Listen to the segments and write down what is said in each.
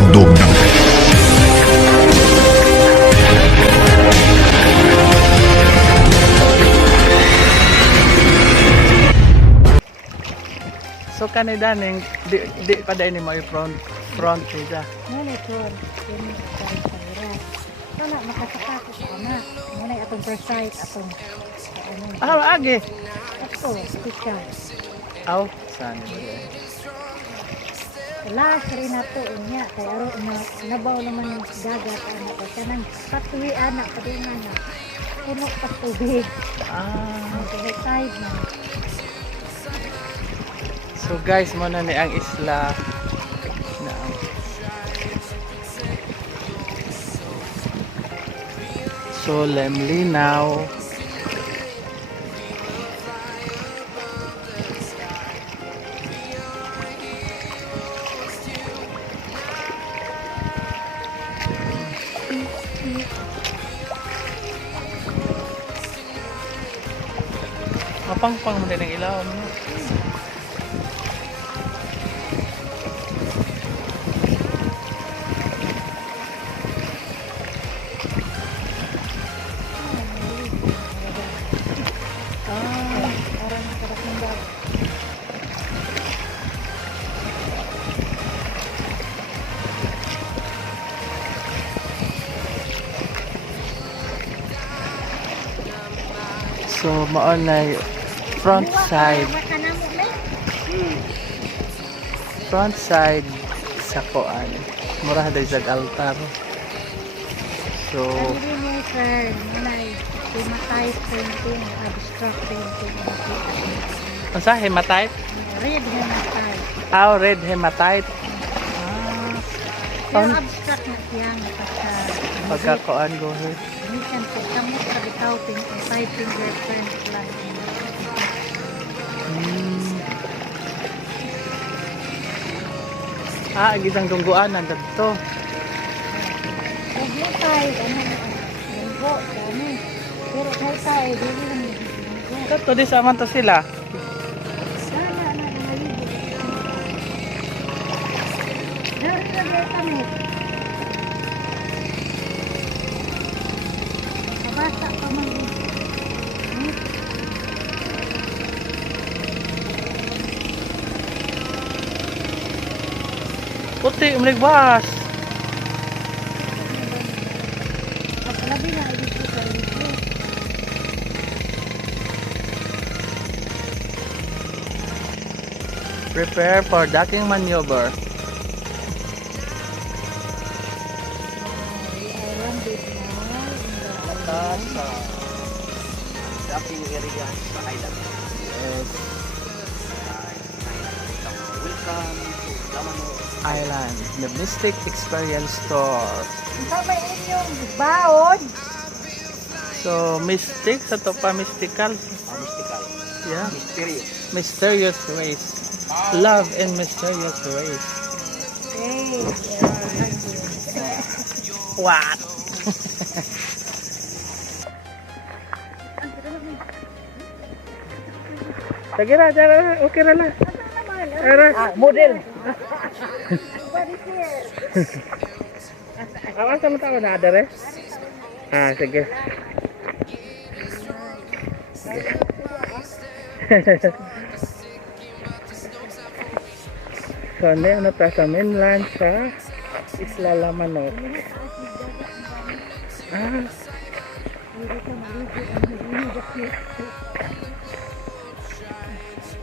handog ng So kanida ning di pa dai ni mo front siya. Muna ito, ini tayo sa oras. Wala, makasakako ko na. Muna atong first sight, atong Agi. ito, pika. Aw, saan mo? Last rin na to, niya. Kaya aro, nabaw naman yung dagat, anak ko. Kanang patuwi, anak, padungan na. Puno pa tubig. Ang side na. So guys, mo na ni ang isla na Solemn Linaw. Mapang-pang mo din ang ilaw mo. Orang sarap ng dagat. So maon na front side sa koan. Mura day sa altar. So Hindi mo, sir, manay, hematite painting, abstract painting. unsa hematite? Red hematite. Red hematite. Yung abstract na siyang Pagkakoan go ahead. minsan po kamot sa bitaw five fingerprint lang. Gisang dungguan ang dadto. Huwag mo tayo, lunggo, dami. Pero kaya tayo, dili lang yung lunggo. Dadto di saman to sila. Sana na, naligo. Dari na ba kami? Kabasa pa man. Puti umligbas. At labi na, dito sa ligo. Prepare for docking maneuver. We are landed now in the Docking area sa island. Yes. Welcome to Lamano Island, the Mystic Experience Tour. Tama inyong baon. So, mystic sa to pa mystical. Mystical. Yeah. Mysterious. Mysterious ways. Love and mysterious ways. Hey, What? Sige na, okay na lang. Model. Awan sa mga tao na adere? Sige. So, ano ta sa mainland sa Isla Lamanok.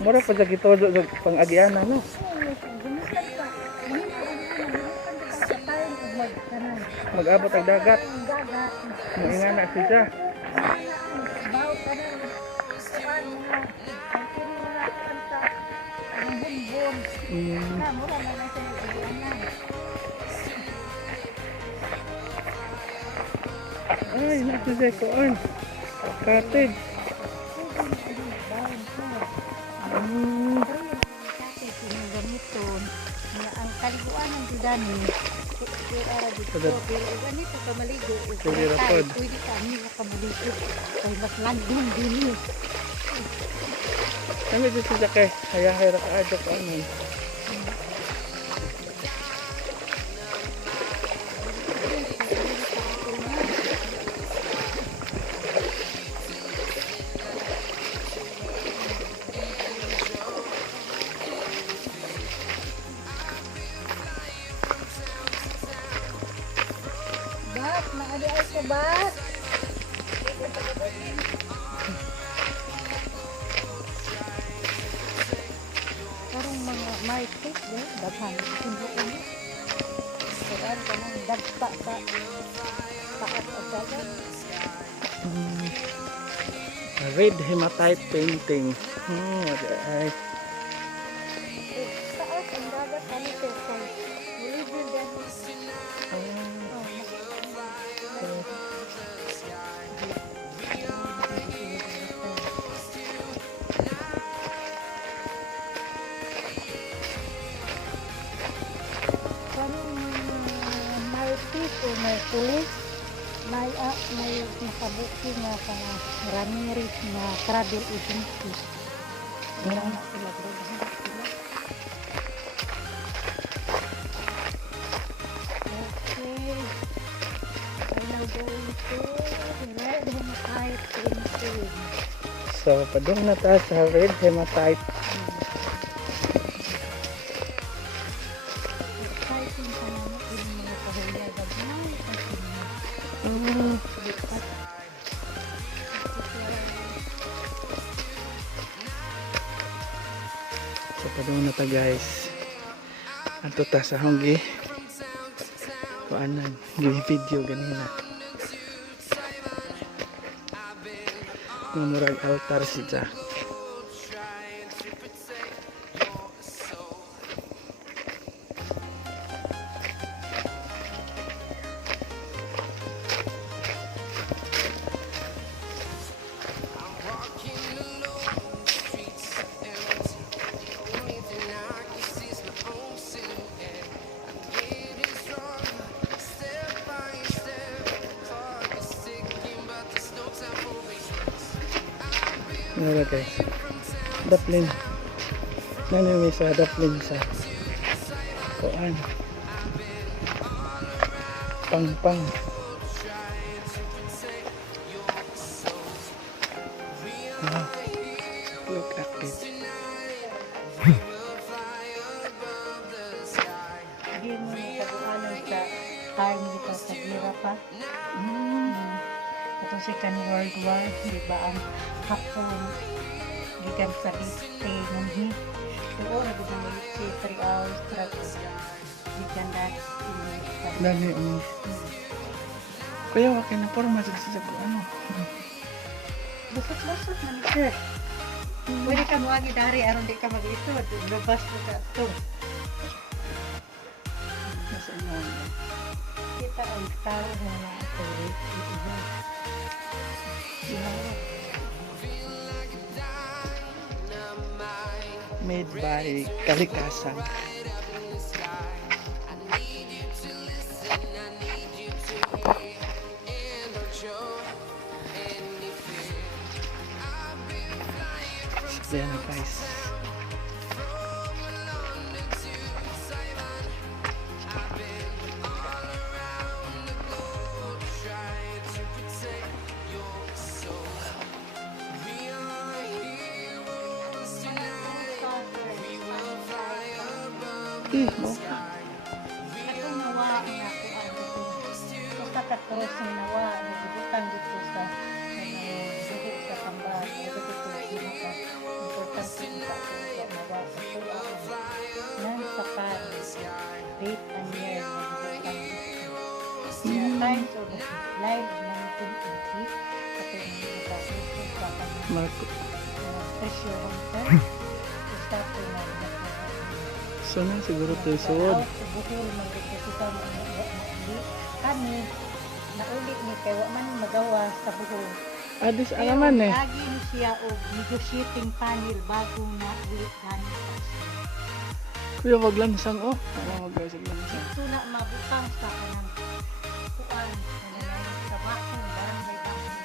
Mura pa sa gito pang-agian no? Mag-abot ang dagat. Mainga na siya. Ay, nasa siya koan. Cottage. Ang kaliguan ng didani, pero ganito ka maligo, pwede kami nakamaligo, kaya mas landing din yun. Kami dito siya kay hayahira ka adyo ko ano. bat, naadi ay sa bat. Karong mga may tip, daghan sundo ko ni. Kaya kanang dagpa sa taas o dagat. Red hematite painting. Ay. Taas ang dagat ano sa religion din. May tipo, may pulis, may nakabuking nga sa Ramirez na travel agency. Wala na sila, bro. Okay. I now going to red hematite painting. So, padung na ta sa red hematite. Exciting sa naman yung mga kahulyagan. So, padung na ta guys. Ato ta sa honggi. Kuanan, video ganina. Murag altar siya. Ano guys? Daplin. Nanimi sa daplin sa kuan. Pang. Wow. Look at it. Hindi mo nakabuhanan sa time dito sa gira pa. Ito Second World War, di ba ang Hapon gikan sa liste ng tuon na gusto mo si 3 hours travel gikan dati Dali. Kaya wakay na forma sa ano. busot man sir. Pwede ka muagi dari aron di ka mag-isod, labas mo ka ito. Nasa inyo. Kita ang tao na ito. Made by Kalikasan. Yan na guys. Mo. Katong nawa na ako dito. Basta katrosong nawa, nagibutan dito sa dito sa kambal, dito sa ginaka. Importante sa nawa sa tuwa. Nang sa date and year nagibutan dito. Times of life of 1980, katong nakapito sa Marco. pressure hunter. Start to na So na siguro to suod. Buhol magkakita mo kami nauli ni kay wa man magawa sa buhol. Adis alaman eh. Lagi ni siya og negotiating panel bago na ulit ganin sa Kuya wag lansang oh. Wag guys wag lansang. ito na mabutang sa kanang kuan na sa bakong barangay bakong.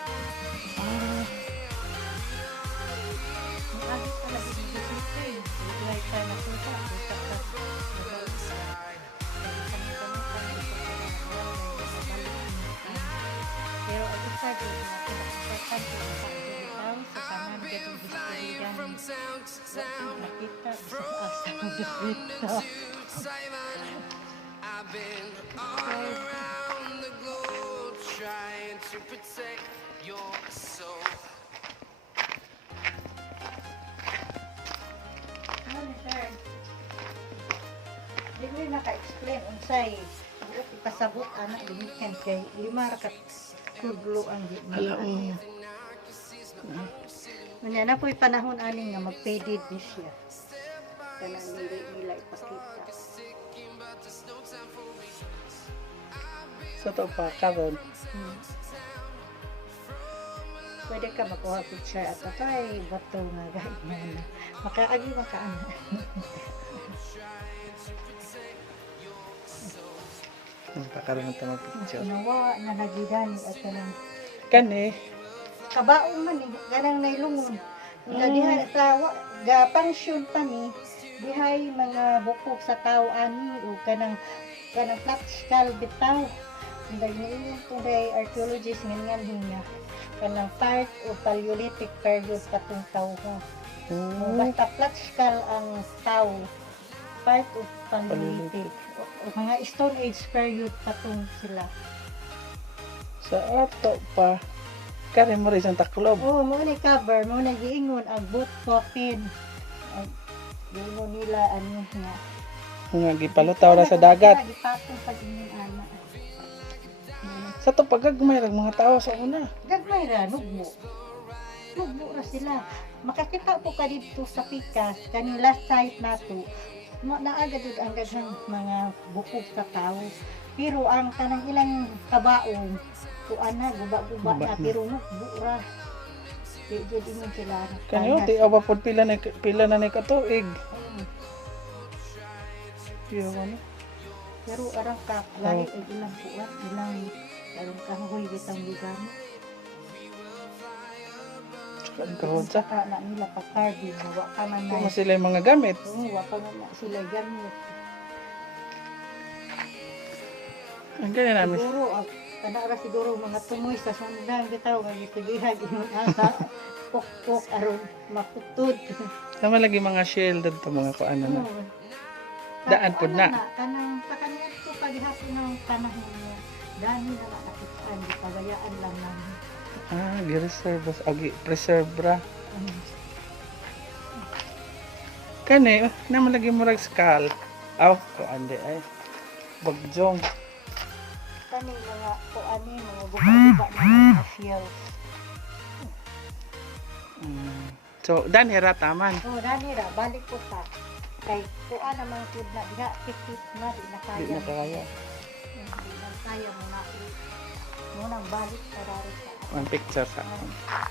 Lagi sa lagi negotiating. Like tayo na suta. Pero ang isa din na pinaka-importante sa pagkakitaw sa tanan gatong history ganin nakita sa asa ng dito. Ano, sir? Di ko naka-explain unsay pasabot anak gimikan kay lima ra ka kudlo ang gimikan. Unya na po'y panahon ani nga mag-faded ni siya. Kanang nila ipakita. Sa to pa karon. Pwede ka makuha picture at patay bato nga gahit na na. Makaagi makaana. Pakaroon ta mag picture. Nawa na nagidani at kanang Kani kabaong man eh, ganang nailungon. Nga dihay tawa, ga pangsyon pa ni, dihay mga bukog sa tao ani o kanang flat skull bitaw. Nga niingon to day archaeologist nga hinga. Kanang part o Paleolithic period patong tao ho. Basta flat skull ang tao, part of Paleolithic. O mga Stone Age period patong sila. sa ato pa kani mo rin isang taklob. Oo, mo ni cover, mo na giingon ang boot coffin. Ang giingon nila ano nga. Nga gipalutaw ra sa dagat. Gipatong pag inyong ana. Sa to pagagmay ra mga tao sa una. Gagmay ra, nugmo. Nugmo ra sila. Makakita po ka dito sa Pikas, kani last site nato. Naagad ang daghang mga bukog sa tao. Pero ang kanang ilang kabaong, kuana guba-guba Guba na na. pero nugmo ra. Di ingon sila. Kanyo di aba pod pila na ni katuig. Yo ano? Pero arang ka, lahi ay ilang kuwan, ilang arang kahoy bitang ligamo. Kan kahon sa. Saka na nila pa-carving, wa ka man Kung na. sila yung mga gamit. Wa pa man na sila gamit. Ang ganyan namin. Siguro, kanara siguro mga tumoy sa sundang bitaw, nga gitibihag yung asa, pok-pok, aron makutod. Sama lagi mga shell dito mga kuan na. Oo. Daan pod na. Kanang pakanian ko paghapon ng panahon niya. Dani na nakitaan, di pagayaan lang namin. Ah, gi-reserve agi preserve ra. Kani naman lagi mo rag skull. Aw, kuan di ay. Bagjong. Kani mga kuani mga guba-guba na mga shells. So, dan hira taman. Oh, dani ra balik ko ta. Kay kuan naman pud na diha tikit na di na Di kaya. na kaya. Di na kaya mo na. Mo nang balik para sa. One picture sa. Ah.